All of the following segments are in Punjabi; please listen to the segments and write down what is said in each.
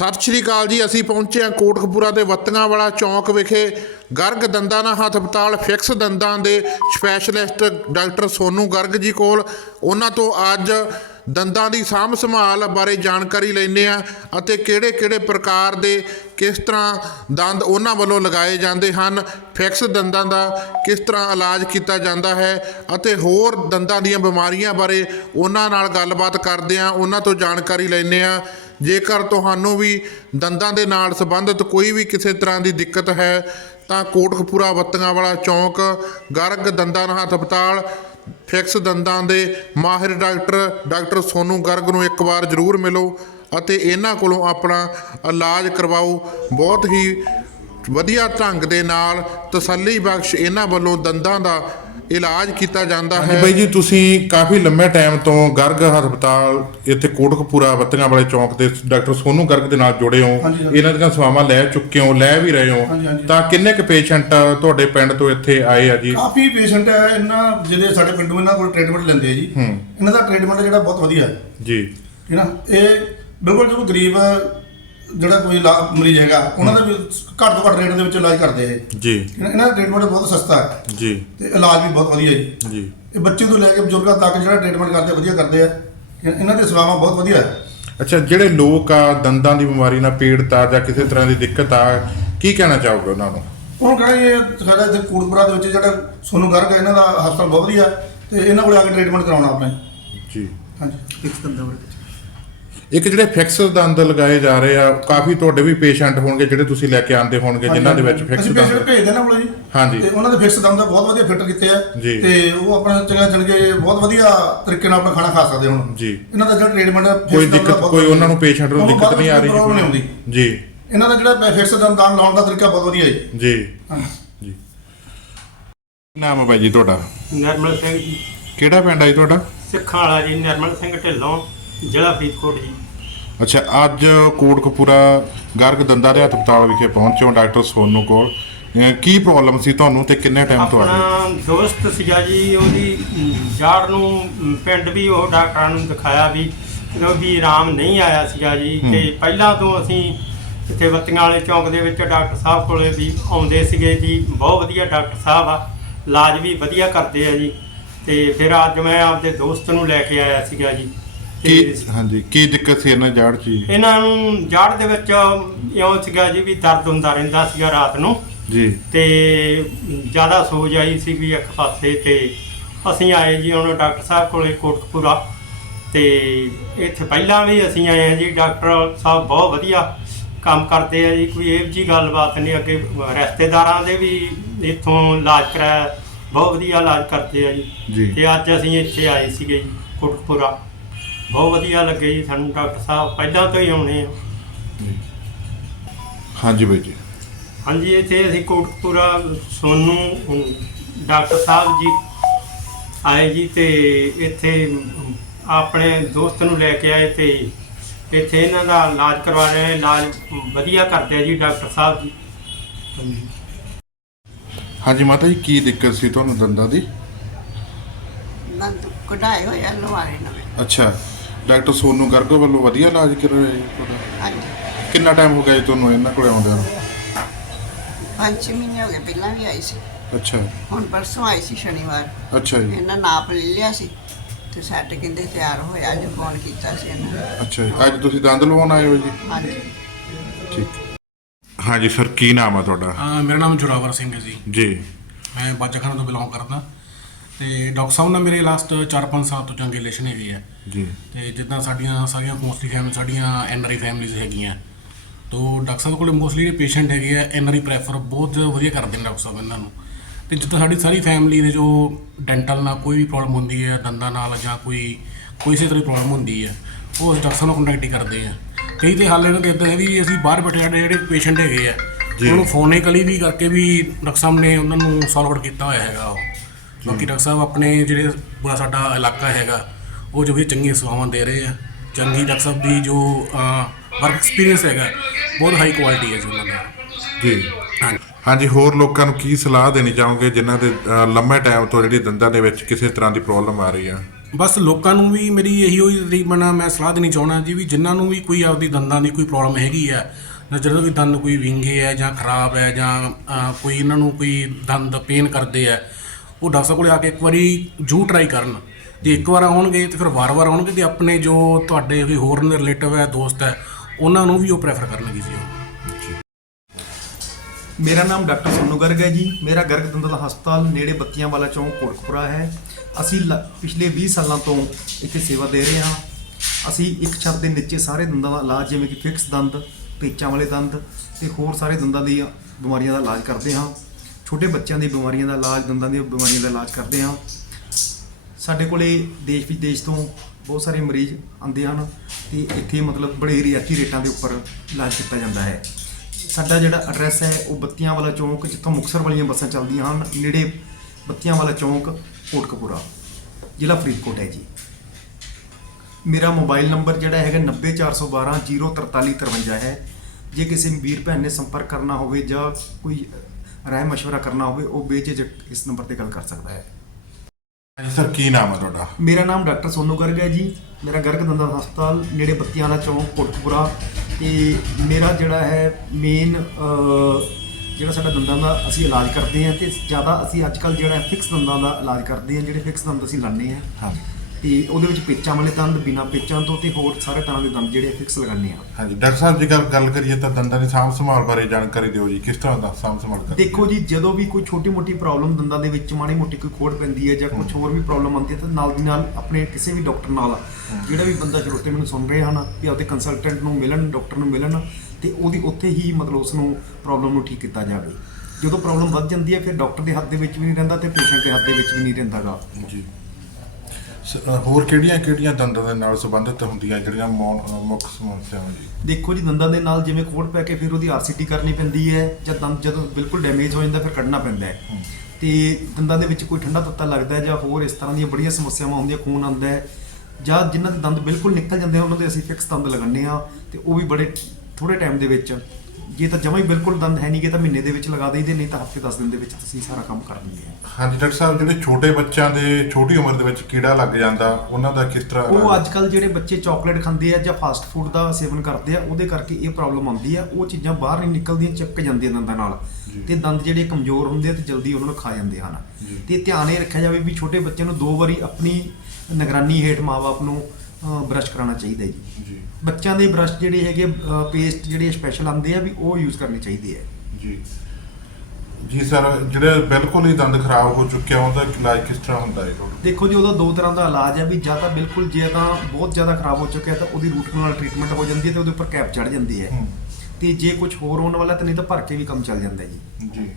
ਸਤਿ ਸ਼੍ਰੀ ਅਕਾਲ ਜੀ, ਅਸੀਂ ਪਹੁੰਚੇ ਹਾਂ ਕੋਟਕਪੂਰਾ ਦੇ ਵੱਤੀਆਂ ਵਾਲਾ ਚੌਂਕ ਵਿਖੇ। ਗਰਗ ਦੰਦਾਂ ਦਾ ਹਸਪਤਾਲ ਫਿਕਸ ਦੰਦਾਂ ਦੇ ਸਪੈਸ਼ਲਿਸਟ ਡਾਕਟਰ ਸੋਨੂ ਗਰਗ ਜੀ ਕੋਲ। ਉਹਨਾਂ ਤੋਂ ਅੱਜ ਦੰਦਾਂ ਦੀ ਸਾਂਭ ਸੰਭਾਲ ਬਾਰੇ ਜਾਣਕਾਰੀ ਲੈਂਦੇ ਆ ਅਤੇ ਕਿਹੜੇ-ਕਿਹੜੇ ਪ੍ਰਕਾਰ ਦੇ ਕਿਸ ਤਰ੍ਹਾਂ ਦੰਦ ਉਹਨਾਂ ਵੱਲੋਂ ਲਗਾਏ ਜਾਂਦੇ ਹਨ, ਫਿਕਸ ਦੰਦਾਂ ਦਾ ਕਿਸ ਤਰ੍ਹਾਂ ਇਲਾਜ ਕੀਤਾ ਜਾਂਦਾ ਹੈ ਅਤੇ ਹੋਰ ਦੰਦਾਂ ਦੀਆਂ ਬਿਮਾਰੀਆਂ ਬਾਰੇ ਉਹਨਾਂ ਨਾਲ ਗੱਲਬਾਤ ਕਰਦੇ ਆ ਉਹਨਾਂ ਤੋਂ ਜਾਣਕਾਰੀ ਲੈਂਦੇ ਆ ਜੇਕਰ ਤੁਹਾਨੂੰ ਵੀ ਦੰਦਾਂ ਦੇ ਨਾਲ ਸੰਬੰਧਿਤ ਕੋਈ ਵੀ ਕਿਸੇ ਤਰ੍ਹਾਂ ਦੀ ਦਿੱਕਤ ਹੈ, ਤਾਂ ਕੋਟਕਪੂਰਾ ਵੱਤੀਆਂ ਵਾਲਾ ਚੌਂਕ, ਗਰਗ ਦੰਦਾਂ ਦਾ ਹਸਪਤਾਲ, ਫਿਕਸ ਦੰਦਾਂ ਦੇ ਮਾਹਿਰ ਡਾਕਟਰ ਡਾਕਟਰ ਸੋਨੂ ਗਰਗ ਨੂੰ ਇੱਕ ਵਾਰ ਜ਼ਰੂਰ ਮਿਲੋ ਅਤੇ ਇਹਨਾਂ ਕੋਲੋਂ ਆਪਣਾ ਇਲਾਜ ਕਰਵਾਓ। ਬਹੁਤ ਹੀ ਵਧੀਆ ਢੰਗ ਦੇ ਨਾਲ ਤਸੱਲੀ ਬਖਸ਼ ਇਹਨਾਂ ਵੱਲੋਂ ਦੰਦਾਂ ਦਾ ਇਲਾਜ ਕੀਤਾ ਜਾਂਦਾ ਹੈ। ਬਾਈ ਜੀ ਤੁਸੀਂ ਕਾਫੀ ਲੰਮੇ ਟਾਈਮ ਤੋਂ ਗਰਗ ਹਸਪਤਾਲ ਇੱਥੇ ਕੋਟਕਪੂਰਾ ਬੱਤੀਆਂ ਵਾਲੇ ਚੌਂਕ ਦੇ ਡਾਕਟਰ ਸੋਨੂ ਗਰਗ ਦੇ ਨਾਲ ਜੁੜੇ ਹੋ। ਇਹਨਾਂ ਦੀਆਂ ਸੇਵਾਵਾਂ ਲੈ ਚੁੱਕੇ ਹੋ ਲੈ ਵੀ ਰਹੇ ਹੋ। ਤਾਂ ਕਿੰਨੇ ਕੁ ਪੇਸ਼ੈਂਟ ਤੁਹਾਡੇ ਪਿੰਡ ਤੋਂ ਇੱਥੇ ਆਏ ਆ ਜੀ? ਕਾਫੀ ਪੇਸ਼ੈਂਟ ਹੈ ਇਹਨਾਂ ਜਿਹੜੇ ਸਾਡੇ ਪਿੰਡੋਂ ਇਹਨਾਂ ਕੋਲ ਟ੍ਰੀਟਮੈਂਟ ਲੈਂਦੇ ਆ ਜੀ। ਇਹਨਾਂ ਦਾ ਟ੍ਰੀਟਮੈਂਟ ਜਿਹੜਾ ਬਹੁਤ ਵਧੀਆ ਹੈ। ਜੀ। ਹੈ ਨਾ ਇਹ ਬਿਲਕੁਲ ਜੋ ਗਰੀਬ ਜਿਹੜਾ ਕੋਈ ਲਾ- ਮਰੀਜ਼ ਹੈਗਾ ਉਹਨਾਂ ਦਾ ਵੀ ਘੱਟ ਤੋਂ ਘੱਟ ਰੇਟ ਦੇ ਵਿੱਚ ਇਲਾਜ ਕਰਦੇ ਆ ਇਹ। ਜੀ? ਇਹਨਾਂ ਦਾ ਟ੍ਰੀਟਮੈਂਟ ਬਹੁਤ ਸਸਤਾ ਹੈ। ਜੀ। ਤੇ ਇਲਾਜ ਵੀ ਬਹੁਤ ਵਧੀਆ ਜੀ। ਜੀ। ਇਹ ਬੱਚੇ ਤੋਂ ਲੈ ਕੇ ਬਜ਼ੁਰਗਾਂ ਤੱਕ ਜਿਹੜਾ ਟ੍ਰੀਟਮੈਂਟ ਕਰਦੇ ਵਧੀਆ ਕਰਦੇ ਆ? ਇਹਨਾਂ ਦੀ ਸੇਵਾਵਾਂ ਬਹੁਤ ਵਧੀਆ ਹੈ। ਅੱਛਾ ਜਿਹੜੇ ਲੋਕ ਆ ਦੰਦਾਂ ਦੀ ਬਿਮਾਰੀ ਨਾਲ ਪੀੜਤ ਆ ਜਾਂ ਕਿਸੇ ਤਰ੍ਹਾਂ ਦੀ ਦਿੱਕਤ ਆ ਕੀ ਕਹਿਣਾ ਚਾਹੋਗੇ ਉਹਨਾਂ ਨੂੰ? ਹੁਣ ਕਹਿੰਦਾ ਇਹ ਸਾਡਾ ਇੱਥੇ ਕੋਟਪੁਰਾ ਦੇ ਵਿੱਚ ਜਿਹੜਾ ਸੋਨੂੰ ਗਰਗ ਹੈ ਇਹਨਾਂ ਦਾ ਹਸਪਤਾਲ ਬਹੁਤ ਵਧੀਆ ਹੈ। ਤੇ ਇਹਨਾਂ ਕੋਲ ਆ ਕੇ ਟ੍ਰੀਟਮੈਂਟ ਕਰਾਉਣਾ ਆਪਣੇ। ਜੀ। ਹਾਂਜੀ। ਇੱਕ ਜਿਹੜੇ ਫਿਕਸ ਦੰਦ ਲਗਾਏ ਜਾ ਰਹੇ ਆ ਕਾਫੀ ਤੁਹਾਡੇ ਵੀ ਪੇਸ਼ੈਂਟ ਹੋਣਗੇ ਜਿਹੜੇ ਤੁਸੀਂ ਲੈ ਕੇ ਆਉਂਦੇ ਹੋਣਗੇ ਜਿਨ੍ਹਾਂ ਦੇ ਵਿੱਚ ਫਿਕਸ ਅਸੀਂ ਪੇਸ਼ੈਂਟ ਦੰਦ ਭੇਜਦੇ ਨਾ ਕੋਲ ਜੀ। ਹਾਂਜੀ। ਤੇ ਉਹਨਾਂ ਦੇ ਫਿਕਸ ਦੰਦ ਦਾ ਬਹੁਤ ਵਧੀਆ ਫਿੱਟ ਕੀਤੇ ਆ। ਜੀ। ਤੇ ਉਹ ਆਪਣਾ ਚੰਗਾ ਚਲ ਕੇ ਬਹੁਤ ਵਧੀਆ ਤਰੀਕੇ ਨਾਲ ਆਪਣਾ ਖਾਣਾ ਖਾ ਸਕਦੇ ਹੁਣ। ਜੀ। ਇਹਨਾਂ ਦਾ ਜਿਹੜਾ ਟ੍ਰੀਟਮੈਂਟ ਹੈ ਕੋਈ ਦਿੱਕਤ ਕੋਈ। ਉਹਨਾਂ ਨੂੰ ਪੇਸ਼ੈਂਟ ਨੂੰ ਦਿੱਕਤ ਨਹੀਂ ਆ ਰਹੀ। problem ਨਹੀਂ ਆਉਂਦੀ। ਜੀ। ਇਹਨਾਂ ਦਾ ਜਿਹੜਾ ਫਿਕਸ ਦੰਦ ਦਾਨ ਲਾਉਣ ਦਾ ਤਰੀਕਾ ਬਹੁਤ ਵਧੀਆ ਹੈ ਜੀ। ਜੀ ਜੀ। ਕੀ ਨਾਮ ਹੈ ਬਾਈ ਜੀ ਤੁਹਾਡਾ? ਨਰਮਲ ਸਿੰਘ ਜੀ। ਕਿਹੜਾ ਪਿੰਡ ਹੈ ਜੀ ਤੁਹਾਡਾ? ਸਿੱਖਾਂ ਵਾਲਾ ਜੀ ਨਰਮਲ ਸਿੰਘ ਢਿੱਲੋਂ। ਜ਼ਿਲ੍ਹਾ ਫਰੀਦਕੋਟ ਜੀ। ਅੱਛਾ ਅੱਜ ਕੋਟਕਪੂਰਾ ਗਰਗ ਦੰਦਾਂ ਦੇ ਹਸਪਤਾਲ ਵਿਖੇ ਪਹੁੰਚੇ ਹੋ ਡਾਕਟਰ ਸੋਨੂ ਕੋਲ। ਅਹ ਕੀ ਪ੍ਰੋਬਲਮ ਸੀ ਤੁਹਾਨੂੰ ਤੇ ਕਿੰਨੇ ਟਾਈਮ ਤੋਂ ਆ ਆਪਣਾ ਦੋਸਤ ਸੀਗਾ ਜੀ ਉਹਦੀ ਜਾੜ ਨੂੰ ਪਿੰਡ ਵੀ ਉਹ ਡਾਕਟਰਾਂ ਨੂੰ ਦਿਖਾਇਆ ਵੀ ਉਹ ਵੀ ਆਰਾਮ ਨਹੀਂ ਆਇਆ ਸੀਗਾ ਜੀ। ਤੇ ਪਹਿਲਾਂ ਤੋਂ ਅਸੀਂ ਇੱਥੇ ਬੱਤੀਆਂ ਵਾਲੇ ਚੌਂਕ ਦੇ ਵਿੱਚ ਡਾਕਟਰ ਸਾਹਿਬ ਕੋਲੇ ਵੀ ਆਉਂਦੇ ਸੀਗੇ ਜੀ। ਬਹੁਤ ਵਧੀਆ ਡਾਕਟਰ ਸਾਹਿਬ ਆ ਇਲਾਜ ਵੀ ਵਧੀਆ ਕਰਦੇ ਆ ਜੀ। ਤੇ ਫਿਰ ਅੱਜ ਮੈਂ ਆਪਦੇ ਦੋਸਤ ਨੂੰ ਲੈ ਕੇ ਆਇਆ ਸੀਗਾ ਜੀ। ਕੀ ਤੇ ਹਾਂਜੀ ਕੀ ਦਿੱਕਤ ਸੀ ਇਹਨਾਂ ਜਾੜ ਚ ਜੀ? ਇਹਨਾਂ ਨੂੰ ਜੜ ਦੇ ਵਿੱਚ ਇਉਂ ਸੀਗਾ ਜੀ ਵੀ ਦਰਦ ਹੁੰਦਾ ਰਹਿੰਦਾ ਸੀਗਾ ਰਾਤ ਨੂੰ। ਜੀ। ਤੇ ਜ਼ਿਆਦਾ ਸੋਜ ਆਈ ਸੀ ਵੀ ਇੱਕ ਪਾਸੇ ਤੇ ਅਸੀਂ ਆਏ ਜੀ ਹੁਣ ਡਾਕਟਰ ਸਾਹਿਬ ਕੋਲੇ ਕੋਟਕਪੂਰਾ। ਤੇ ਇੱਥੇ ਪਹਿਲਾਂ ਵੀ ਅਸੀਂ ਆਏ ਹਾਂ ਜੀ ਡਾਕਟਰ ਸਾਹਿਬ ਬਹੁਤ ਵਧੀਆ ਕੰਮ ਕਰਦੇ ਆ ਜੀ ਕੋਈ ਇਹ ਜੀ ਗੱਲਬਾਤ ਨਹੀਂ ਅੱਗੇ ਰਿਸ਼ਤੇਦਾਰਾਂ ਦੇ ਵੀ ਇੱਥੋਂ ਇਲਾਜ ਕਰਾਇਆ ਬਹੁਤ ਵਧੀਆ ਇਲਾਜ ਕਰਦੇ ਆ ਜੀ। ਜੀ। ਤੇ ਅੱਜ ਅਸੀਂ ਇੱਥੇ ਆਏ ਸੀਗੇ ਜੀ ਕੋਟਕਪੂਰਾ। ਬਹੁਤ ਵਧੀਆ ਲੱਗੇ ਜੀ ਸਾਨੂੰ ਡਾਕਟਰ ਸਾਹਿਬ ਪਹਿਲਾਂ ਤੋਂ ਹੀ ਆਉਣੇ ਆ। ਹਾਂਜੀ ਬਾਈ ਜੀ। ਹਾਂਜੀ ਇੱਥੇ ਅਸੀਂ ਕੋਟਕਪੂਰਾ ਸੋਨੂ ਡਾਕਟਰ ਸਾਹਿਬ ਜੀ ਆਏ ਜੀ ਤੇ ਇੱਥੇ ਆਪਣੇ ਦੋਸਤ ਨੂੰ ਲੈ ਕੇ ਆਏ ਤੇ ਇੱਥੇ ਇਹਨਾਂ ਦਾ ਇਲਾਜ ਕਰਵਾ ਰਹੇ ਆ। ਇਲਾਜ ਵਧੀਆ ਕਰਦੇ ਆ ਜੀ ਡਾਕਟਰ ਸਾਹਿਬ ਜੀ। ਹਾਂਜੀ। ਮਾਤਾ ਜੀ ਕੀ ਦਿੱਕਤ ਸੀ ਤੁਹਾਨੂੰ ਦੰਦਾਂ ਦੀ? ਦੰਦ ਕਢਾਏ ਹੋਏ ਆ ਲਵਾਰੇ ਨਵੇਂ। ਅੱਛਾ। ਡਾਕਟਰ ਸੋਨੂ ਗਰਗ ਵੱਲੋਂ ਵਧੀਆ ਇਲਾਜ ਕਰ ਰਿਹਾ ਜੀ ਤੁਹਾਡਾ? ਹਾਂਜੀ। ਕਿੰਨਾ ਟਾਈਮ ਹੋ ਗਿਆ ਜੀ ਤੁਹਾਨੂੰ ਇਹਨਾਂ ਕੋਲ ਆਉਂਦਿਆਂ ਨੂੰ? ਪੰਜ ਛੇ ਮਹੀਨੇ ਹੋ ਗਏ ਪਹਿਲਾਂ ਵੀ ਆਈ ਸੀ। ਅੱਛਾ। ਹੁਣ ਪਰਸੋਂ ਆਈ ਸੀ ਸ਼ਨੀਵਾਰ। ਅੱਛਾ ਜੀ। ਇਹਨਾਂ ਨਾਪ ਲੈ ਲਿਆ ਸੀ ਤੇ ਸੈੱਟ ਕਹਿੰਦੇ ਤਿਆਰ ਹੋਇਆ ਅੱਜ ਫੋਨ ਕੀਤਾ ਸੀ ਇਹਨਾਂ ਨੇ। ਅੱਛਾ ਜੀ ਅੱਜ ਤੁਸੀਂ ਦੰਦ ਲਵਾਉਣ ਆਏ ਹੋ ਜੀ? ਹਾਂਜੀ। ਠੀਕ। ਹਾਂਜੀ ਸਰ ਕੀ ਨਾਮ ਆ ਤੁਹਾਡਾ? ਅਹ ਮੇਰਾ ਨਾਮ ਜੋਰਾਵਰ ਸਿੰਘ ਹੈ ਜੀ। ਜੀ। ਮੈਂ ਬਾਜਾਖਾਨਾ ਤੋਂ ਬਿਲੋਂਗ ਕਰਦਾ। ਤੇ ਡਾਕਟਰ ਸਾਹਿਬ ਨਾਲ ਮੇਰੇ ਲਾਸਟ 4-5 ਸਾਲ ਤੋਂ ਚੰਗੇ ਰਿਲੇਸ਼ਨ ਹੈਗੇ ਆ। ਜੀ। ਤੇ ਜਿੱਦਾਂ ਸਾਡੀਆਂ ਸਾਰੀਆਂ ਮੋਸਟਲੀ ਫੈਮਿਲੀ ਸਾਡੀਆਂ ਐਨਆਰਆਈ ਫੈਮਿਲੀਜ਼ ਹੈਗੀਆਂ। ਤੋਂ ਡਾਕਟਰ ਸਾਹਿਬ ਕੋਲੇ ਮੋਸਟਲੀ ਜਿਹੜੇ ਪੇਸ਼ੈਂਟ ਹੈਗੇ ਆ ਐਨਆਰਆਈ ਪ੍ਰੈਫਰ ਬਹੁਤ ਵਧੀਆ ਕਰਦੇ ਨੇ ਡਾਕਟਰ ਸਾਹਿਬ ਇਹਨਾਂ ਨੂੰ। ਤੇ ਜਿੱਦਾਂ ਸਾਡੀ ਸਾਰੀ ਫੈਮਿਲੀ ਦੇ ਜੋ ਡੈਂਟਲ ਨਾਲ ਕੋਈ ਵੀ ਪ੍ਰੋਬਲਮ ਹੁੰਦੀ ਹੈ ਦੰਦਾਂ ਨਾਲ ਜਾਂ ਕੋਈ ਕੋਈ ਇਸੇ ਤਰ੍ਹਾਂ ਪ੍ਰੋਬਲਮ ਹੁੰਦੀ ਹੈ ਉਹ ਡਾਕਟਰ ਸਾਹਿਬ ਨਾਲ ਕੰਟੈਕਟ ਹੀ ਕਰਦੇ ਆ। ਕਈ ਤੇ ਹਾਲ ਇਹਨਾਂ ਦੇ ਇੱਦਾਂ ਹੈ ਵੀ ਅਸੀਂ ਬਾਹਰ ਬੈਠੇ ਸਾਡੇ ਜਿਹੜੇ ਪੇਸ਼ੈਂਟ ਹੈਗੇ ਆ ਉਹਨੂੰ ਫੋਨੇ ਕਲੀ ਵੀ ਕਰਕੇ ਵੀ ਡਾਕਟਰ ਸਾਹਿਬ ਨੇ ਉਹਨਾਂ ਨੂੰ ਸੋਲਵ ਕੀਤਾ ਹੋਇਆ ਹੈਗਾ ਉਹ। ਬਾਕੀ ਡਾਕਟਰ ਸਾਹਿਬ ਆਪਣੇ ਜਿਹੜੇ ਪੂਰਾ ਸਾਡਾ ਇਲਾਕਾ ਹੈਗਾ ਉਹ ਜੋ ਵੀ ਚੰਗੀਆਂ ਸੇਵਾਵਾਂ ਦੇ ਰਹੇ ਆ ਚੰਗੀ ਡਾਕਟਰ ਸਾਹਿਬ ਦੀ ਜੋ ਵਰਕ ਐਕਸਪੀਰੀਅੰਸ ਹੈਗਾ ਬਹੁਤ ਹਾਈ ਕੁਆਲਿਟੀ ਹੈ ਜੀ ਉਹਨਾਂ ਦਾ। ਜੀ। ਹਾਂਜੀ ਹੋਰ ਲੋਕਾਂ ਨੂੰ ਕੀ ਸਲਾਹ ਦੇਣੀ ਚਾਹੋਗੇ ਜਿਨ੍ਹਾਂ ਦੇ ਲੰਮੇ ਟਾਈਮ ਤੋਂ ਜਿਹੜੀ ਦੰਦਾਂ ਦੇ ਵਿੱਚ ਕਿਸੇ ਤਰ੍ਹਾਂ ਦੀ ਪ੍ਰੋਬਲਮ ਆ ਰਹੀ ਆ? ਬਸ ਲੋਕਾਂ ਨੂੰ ਵੀ ਮੇਰੀ ਇਹੀ ਹੋਈ ਤਕਰੀਬਨ ਮੈਂ ਸਲਾਹ ਦੇਣੀ ਚਾਹਣਾ ਜੀ ਵੀ ਜਿਨ੍ਹਾਂ ਨੂੰ ਵੀ ਕੋਈ ਆਪਦੀ ਦੰਦਾਂ ਦੀ ਕੋਈ ਪ੍ਰੋਬਲਮ ਹੈਗੀ ਆ ਜਾਂ ਜਦੋਂ ਵੀ ਦੰਦ ਕੋਈ ਵਿੰਗੇ ਹੈ ਜਾਂ ਖਰਾਬ ਹੈ ਜਾਂ ਕੋਈ ਇਹਨਾਂ ਨੂੰ ਕੋਈ ਦੰਦ ਪੇਨ ਕਰਦੇ ਆ ਉਹ ਡਾਕਟਰ ਸਾਹਿਬ ਕੋਲੇ ਆ ਕੇ ਇੱਕ ਵਾਰੀ ਜੂ ਟਰਾਈ ਕਰਨ। ਜੇ ਇੱਕ ਵਾਰ ਆਉਣਗੇ ਤੇ ਫਿਰ ਵਾਰ-ਵਾਰ ਆਉਣਗੇ ਤੇ ਆਪਣੇ ਜੋ ਤੁਹਾਡੇ ਕੋਈ ਹੋਰ ਰਿਲੇਟਿਵ ਹੈ, ਦੋਸਤ ਹੈ, ਉਹਨਾਂ ਨੂੰ ਵੀ ਉਹ ਪ੍ਰੈਫਰ ਕਰਨਗੇ ਜੀ ਮੇਰਾ ਨਾਮ ਡਾਕਟਰ ਸੋਨੂ ਗਰਗ ਹੈ ਜੀ। ਮੇਰਾ ਗਰਗ ਦੰਦਾਂ ਦਾ ਹਸਪਤਾਲ ਨੇੜੇ ਬੱਤੀਆਂ ਵਾਲਾ ਚੌਂਕ ਕੋਟਕਪੁਰਾ ਹੈ। ਅਸੀਂ ਲ- ਪਿਛਲੇ 20 ਸਾਲਾਂ ਤੋਂ ਇੱਥੇ ਸੇਵਾ ਦੇ ਰਹੇ ਹਾਂ। ਅਸੀਂ ਇੱਕ ਛੱਤ ਦੇ ਨੀਚੇ ਸਾਰੇ ਦੰਦਾਂ ਦਾ ਇਲਾਜ, ਜਿਵੇਂ ਕਿ ਫਿਕਸ ਦੰਦ, ਪੇਚਾਂ ਵਾਲੇ ਦੰਦ ਤੇ ਹੋਰ ਸਾਰੇ ਦੰਦਾਂ ਦੀਆਂ ਬਿਮਾਰੀਆਂ ਦਾ ਇਲਾਜ ਕਰਦੇ ਹਾਂ। ਛੋਟੇ ਬੱਚਿਆਂ ਦੀ ਬਿਮਾਰੀਆਂ ਦਾ ਇਲਾਜ, ਦੰਦਾਂ ਦੀਆਂ ਬਿਮਾਰੀਆਂ ਦਾ ਇਲਾਜ ਕਰਦੇ ਹਾਂ। ਸਾਡੇ ਕੋਲੇ ਦੇਸ਼ ਵਿਦੇਸ਼ ਤੋਂ ਬਹੁਤ ਸਾਰੇ ਮਰੀਜ਼ ਆਉਂਦੇ ਹਨ ਤੇ ਇੱਥੇ ਮਤਲਬ ਬੜੇ ਰਿਆਇਤੀ ਰੇਟਾਂ ਦੇ ਉੱਪਰ ਇਲਾਜ ਕੀਤਾ ਜਾਂਦਾ ਹੈ। ਸਾਡਾ ਜਿਹੜਾ ਐਡਰੈਸ ਹੈ ਉਹ ਬੱਤੀਆਂ ਵਾਲਾ ਚੌਂਕ, ਜਿੱਥੋਂ ਮੁਕਸਰ ਵਾਲੀਆਂ ਬੱਸਾਂ ਚੱਲਦੀਆਂ ਹਨ, ਨੇੜੇ ਬੱਤੀਆਂ ਵਾਲਾ ਚੌਂਕ, ਕੋਟਕਪੂਰਾ, ਜ਼ਿਲ੍ਹਾ ਫਰੀਦਕੋਟ ਹੈ ਜੀ। ਮੇਰਾ ਮੋਬਾਈਲ ਨੰਬਰ ਜਿਹੜਾ ਹੈਗਾ 90412 04353 ਹੈ। ਜੇ ਕਿਸੇ ਵੀਰ ਭੈਣ ਨੇ ਸੰਪਰਕ ਕਰਨਾ ਹੋਵੇ ਜਾਂ ਕੋਈ ਰਾਏ ਮਸ਼ਵਰਾ ਕਰਨਾ ਹੋਵੇ ਉਹ ਬੇਝਿਜਕ ਇਸ ਨੰਬਰ ਤੇ ਗੱਲ ਕਰ ਸਕਦਾ ਹੈ। ਹਾਂਜੀ ਸਰ ਕੀ ਨਾਮ ਹੈ ਤੁਹਾਡਾ? ਮੇਰਾ ਨਾਮ ਡਾਕਟਰ ਸੋਨੂ ਗਰਗ ਹੈ ਜੀ। ਮੇਰਾ ਗਰਗ ਦੰਦਾਂ ਹਸਪਤਾਲ ਨੇੜੇ ਬੱਤੀਆਂ ਵਾਲਾ ਚੌਂਕ ਕੋਟਕਪੁਰਾ ਤੇ ਮੇਰਾ ਜਿਹੜਾ ਹੈ ਮੇਨ ਜਿਹੜਾ ਸਾਡਾ ਦੰਦਾਂ ਦਾ ਅਸੀਂ ਇਲਾਜ ਕਰਦੇ ਹਾਂ ਤੇ ਜ਼ਿਆਦਾ ਅਸੀਂ ਅੱਜ ਕੱਲ ਜਿਹੜਾ ਫਿਕਸ ਦੰਦਾਂ ਦਾ ਇਲਾਜ ਕਰਦੇ ਹਾਂ ਜਿਹੜੇ ਫਿਕਸ ਦੰਦ ਅਸੀਂ ਲਾਉਂਦੇ ਹਾਂ। ਹਾਂਜੀ। ਤੇ ਉਹਦੇ ਵਿੱਚ ਪੇਚਾਂ ਵਾਲੇ ਦੰਦ ਬਿਨਾਂ ਪੇਚਾਂ ਤੋਂ ਤੇ ਹੋਰ ਸਾਰੇ ਤਰ੍ਹਾਂ ਦੇ ਦੰਦ ਜਿਹੜੇ ਫਿਕਸ ਲਗਾਉਂਦੇ ਹਾਂ ਹਾਂਜੀ ਡਾਕਟਰ ਸਾਹਿਬ ਜੀ ਗੱਲ ਗੱਲ ਕਰੀਏ ਤਾਂ ਦੰਦਾਂ ਦੀ ਸਾਂਭ ਸੰਭਾਲ ਬਾਰੇ ਜਾਣਕਾਰੀ ਦਿਓ ਜੀ। ਕਿਸ ਤਰ੍ਹਾਂ ਦਾ ਸਾਂਭ ਸੰਭਾਲ ਕਰਦੇ ਦੇਖੋ ਜੀ ਜਦੋਂ ਵੀ ਕੋਈ ਛੋਟੀ ਮੋਟੀ ਪ੍ਰੋਬਲਮ ਦੰਦਾਂ ਦੇ ਵਿੱਚ ਮਾੜੀ ਮੋਟੀ ਕੋਈ ਖੋੜ ਪੈਂਦੀ ਹੈ ਜਾਂ ਕੁਝ ਹੋਰ ਵੀ ਪ੍ਰੋਬਲਮ ਆਉਂਦੀ ਹੈ ਤਾਂ ਨਾਲ ਦੀ ਨਾਲ ਆਪਣੇ ਕਿਸੇ ਵੀ ਡਾਕਟਰ ਨਾਲ ਜਿਹੜਾ ਵੀ ਬੰਦਾ ਸਰੋਤੇ ਮੈਨੂੰ ਸੁਣ ਰਹੇ ਹਨ ਵੀ ਆਪਦੇ ਕੰਸਲਟੈਂਟ ਨੂੰ ਮਿਲਣ ਡਾਕਟਰ ਨੂੰ ਮਿਲਣ ਤੇ ਉਹਦੀ ਉੱਥੇ ਹੀ ਮਤਲਬ ਉਸ ਨੂੰ ਪ੍ਰੋਬਲਮ ਨੂੰ ਠੀਕ ਕੀਤਾ ਜਾਵੇ। ਜਦੋਂ ਪ੍ਰੋਬਲਮ ਵੱਧ ਜਾਂਦੀ ਹੈ ਫਿਰ ਡਾਕਟਰ ਦੇ ਹੱਥ ਦੇ ਵਿੱਚ ਵੀ ਨਹੀਂ ਰਹਿੰਦਾ ਤੇ ਪੇਸ਼ੈਂਟ ਦੇ ਹੱਥ ਦੇ ਵਿੱਚ ਵੀ ਨਹੀਂ ਰਹਿੰਦਾਗਾ। ਜੀ। ਸ- ਅ, ਹੋਰ ਕਿਹੜੀਆਂ ਕਿਹੜੀਆਂ ਦੰਦਾਂ ਦੇ ਨਾਲ ਸੰਬੰਧਿਤ ਹੁੰਦੀਆਂ ਜਿਹੜੀਆਂ ਅ, ਮੁੱਖ ਸਮੱਸਿਆਵਾਂ ਜੀ? ਦੇਖੋ ਜੀ ਦੰਦਾਂ ਦੇ ਨਾਲ ਜਿਵੇਂ ਖੋੜ ਪੈ ਕੇ ਫਿਰ ਉਹਦੀ ਆਰਸੀਟੀ ਕਰਨੀ ਪੈਂਦੀ ਹੈ ਜਾਂ ਦੰਦ ਜਦੋਂ ਬਿਲਕੁਲ ਡੈਮੇਜ ਹੋ ਜਾਂਦਾ ਫਿਰ ਕੱਢਣਾ ਪੈਂਦਾ ਹੈ। ਤੇ ਦੰਦਾਂ ਦੇ ਵਿੱਚ ਕੋਈ ਠੰਡਾ ਤੱਤਾ ਲੱਗਦਾ ਹੈ ਜਾਂ ਹੋਰ ਇਸ ਤਰ੍ਹਾਂ ਦੀਆਂ ਬੜੀਆਂ ਸਮੱਸਿਆਵਾਂ ਹੁੰਦੀਆਂ ਖੂਨ ਆਉਂਦਾ ਹੈ ਜਾਂ ਜਿਨ੍ਹਾਂ ਦੇ ਦੰਦ ਬਿਲਕੁਲ ਨਿਕਲ ਜਾਂਦੇ ਆ ਉਹਨਾਂ ਦੇ ਅਸੀਂ ਫਿਕਸ ਦੰਦ ਲਗਾਉਂਦੇ ਆ ਤੇ ਉਹ ਵੀ ਬੜੇ ਥੋੜੇ ਟਾਈਮ ਦੇ ਵਿੱਚ ਜੇ ਤਾਂ ਜਮਾਂ ਹੀ ਬਿਲਕੁਲ ਦੰਦ ਹੈ ਨਹੀਂ ਗੇ ਤਾਂ ਮਹੀਨੇ ਦੇ ਵਿੱਚ ਲਗਾ ਦਈਦੇ ਨਹੀਂ ਤਾਂ ਹਫ਼ਤੇ 10 ਦਿਨ ਦੇ ਵਿੱਚ ਅਸੀਂ ਸਾਰਾ ਕੰਮ ਕਰ ਹਾਂ ਹਾਂਜੀ ਡਾਕਟਰ ਸਾਹਿਬ ਜਿਹੜੇ ਛੋਟੇ ਬੱਚਿਆਂ ਦੇ ਛੋਟੀ ਉਮਰ ਦੇ ਵਿੱਚ ਕੀੜਾ ਲੱਗ ਜਾਂਦਾ ਉਹਨਾਂ ਦਾ ਕਿਸ ਤਰ੍ਹਾਂ ਉਹ ਅੱਜ ਕੱਲ ਜਿਹੜੇ ਬੱਚੇ ਚਾਕਲੇਟ ਖਾਂਦੇ ਆ ਜਾਂ ਫਾਸਟ ਫੂਡ ਦਾ ਸੇਵਨ ਕਰਦੇ ਆ ਉਹਦੇ ਕਰਕੇ ਇਹ ਪ੍ਰੋਬਲਮ ਆਉਂਦੀ ਆ। ਉਹ ਚੀਜ਼ਾਂ ਬਾਹਰ ਨਹੀਂ ਨਿਕਲਦੀਆਂ ਚਿਪਕ ਜਾਂਦੀਆਂ ਦੰਦਾਂ ਨਾਲ। ਤੇ ਦੰਦ ਜਿਹੜੇ ਕਮਜ਼ੋਰ ਹੁੰਦੇ ਆ ਤੇ ਜਲਦੀ ਉਹਨਾਂ ਨੂੰ ਖਾ ਜਾਂਦੇ ਹਨ। ਤੇ ਧਿਆਨ ਇਹ ਰੱਖਿਆ ਜਾਵੇ ਵੀ ਛੋਟੇ ਬੱਚੇ ਨੂੰ ਦੋ ਵਾਰੀ ਆਪਣੀ ਨਿਗਰਾਨੀ ਹੇਠ ਮਾਪੇ ਨੂੰ ਬ੍ਰਸ਼ ਕਰਾਉਣਾ ਚਾਹੀਦਾ ਹੈ ਜੀ। ਜੀ। ਬੱਚਿਆਂ ਦੇ ਬ੍ਰਸ਼ ਜਿਹੜੇ ਹੈਗੇ ਪੇਸਟ ਜਿਹੜੇ ਸਪੈਸ਼ਲ ਆਉਂਦੇ ਆ ਵੀ ਉਹ ਯੂਜ਼ ਕਰਨੇ ਚਾਹੀਦੇ ਆ। ਜੀ। ਜੀ ਸਰ ਜਿਹੜੇ ਬਿਲਕੁਲ ਹੀ ਦੰਦ ਖਰਾਬ ਹੋ ਚੁੱਕੇ ਆ ਉਹਦਾ ਇਲਾਜ ਕਿਸ ਤਰ੍ਹਾਂ ਹੁੰਦਾ ਹੈ? ਦੇਖੋ ਜੀ ਉਹਦਾ ਦੋ ਤਰ੍ਹਾਂ ਦਾ ਇਲਾਜ ਹੈ ਵੀ ਜਾਂ ਤਾਂ ਬਿਲਕੁਲ ਜੇ ਤਾਂ ਬਹੁਤ ਜ਼ਿਆਦਾ ਖਰਾਬ ਹੋ ਚੁੱਕਿਆ ਤਾਂ ਉਹਦੀ ਰੂਟ ਕਨਾਲ ਟ੍ਰੀਟਮੈਂਟ ਹੋ ਜਾਂਦੀ ਹੈ ਤੇ ਉਹਦੇ ਉੱਪਰ ਕੈਪ ਚੜ ਜਾਂਦੀ ਹੈ। ਹੂੰ। ਤੇ ਜੇ ਕੁਝ ਹੋਰ ਹੋਣ ਵਾਲਾ ਤਾਂ ਨਹੀਂ ਤਾਂ ਭਰ ਕੇ ਵੀ ਕੰਮ ਚੱਲ ਜਾਂਦਾ ਜੀ। ਜੀ।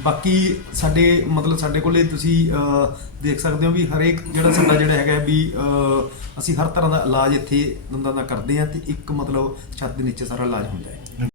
ਬਾਕੀ ਸਾਡੇ ਮਤਲਬ ਸਾਡੇ ਕੋਲੇ ਤੁਸੀਂ ਅਹ, ਦੇਖ ਸਕਦੇ ਹੋ ਵੀ ਹਰੇਕ ਜਿਹੜਾ ਸਾਡਾ ਜਿਹੜਾ ਹੈਗਾ ਵੀ ਅਹ, ਅਸੀਂ ਹਰ ਤਰ੍ਹਾਂ ਦਾ ਇਲਾਜ ਇੱਥੇ ਦੰਦਾਂ ਦਾ ਕਰਦੇ ਹਾਂ ਤੇ ਇੱਕ ਮਤਲਬ ਛੱਤ ਦੇ ਨੀਚੇ ਸਾਰਾ ਇਲਾਜ ਹੁੰਦਾ ਹੈ।